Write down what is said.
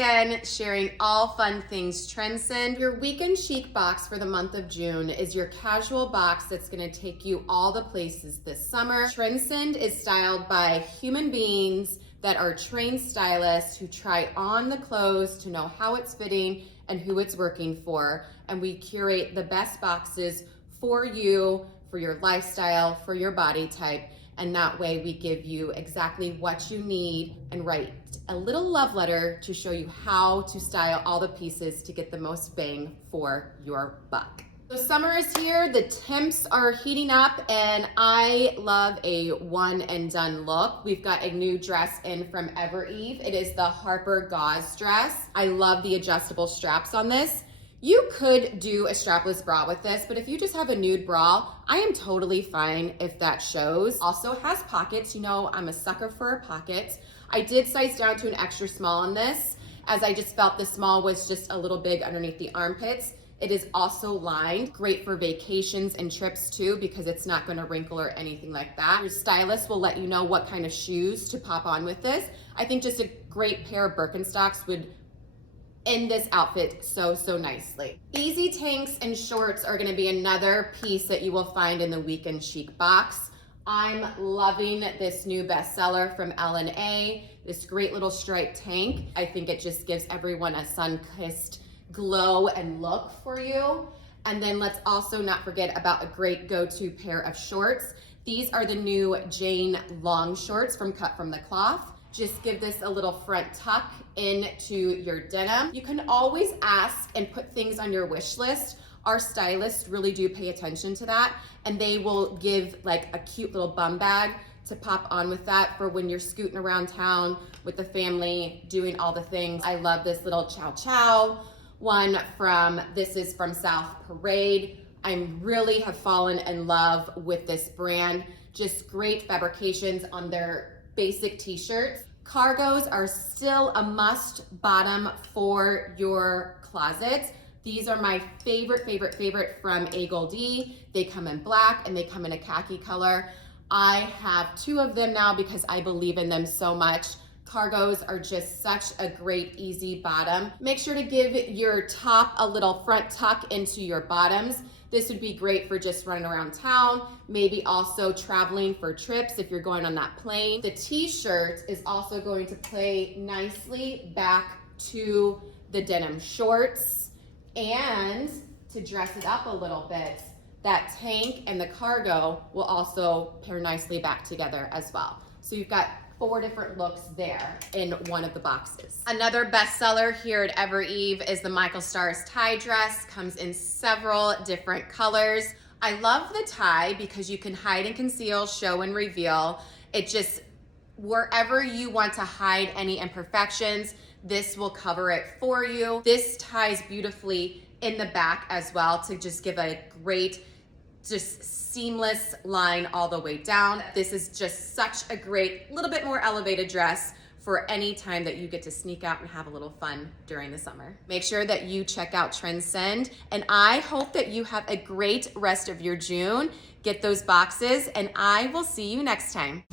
again, sharing all fun things Transcend. Your weekend chic box for the month of June is your casual box that's gonna take you all the places this summer. Transcend is styled by human beings that are trained stylists who try on the clothes to know how it's fitting and who it's working for. And we curate the best boxes for you, for your lifestyle, for your body type. And that way we give you exactly what you need and write a little love letter to show you how to style all the pieces to get the most bang for your buck. So summer is here, the temps are heating up, and I love a one and done look. We've got a new dress in from Evereve. It is the Harper Gauze dress. I love the adjustable straps on this. You could do a strapless bra with this, but if you just have a nude bra, I am totally fine if that shows. Also has pockets. You know, I'm a sucker for a pocket. I did size down to an extra small on this, as I just felt the small was just a little big underneath the armpits. It is also lined, great for vacations and trips too, because it's not gonna wrinkle or anything like that. Your stylist will let you know what kind of shoes to pop on with this. I think just a great pair of Birkenstocks would end this outfit so nicely. Easy tanks and shorts are gonna be another piece that you will find in the weekend chic box. I'm loving this new bestseller from L&A, this great little striped tank. I think it just gives everyone a sun-kissed glow and look for you. And then let's also not forget about a great go-to pair of shorts. These are the new Jane long shorts from Cut from the Cloth. Just give this a little front tuck into your denim. You can always ask and put things on your wish list. Our stylists really do pay attention to that, and they will give like a cute little bum bag to pop on with that for when you're scooting around town with the family, doing all the things. I love this little Chow Chow one this is from South Parade. I really have fallen in love with this brand. Just great fabrications on their basic t-shirts. Cargos are still a must bottom for your closets. These are my favorite from A Gold E. They come in black and they come in a khaki color. I have two of them now because I believe in them so much. Cargos are just such a great easy bottom. Make sure to give your top a little front tuck into your bottoms. This would be great for just running around town, maybe also traveling for trips if you're going on that plane. The t-shirt is also going to play nicely back to the denim shorts, and to dress it up a little bit, that tank and the cargo will also pair nicely back together as well. So you've got 4 different looks there in one of the boxes. Another bestseller here at Evereve is the Michael Stars tie dress. Comes in several different colors. I love the tie because you can hide and conceal, show and reveal. It just, wherever you want to hide any imperfections, this will cover it for you. This ties beautifully in the back as well to just give a great, just seamless line all the way down. This is just such a great, little bit more elevated dress for any time that you get to sneak out and have a little fun during the summer. Make sure that you check out Transcend, and I hope that you have a great rest of your June. Get those boxes, and I will see you next time.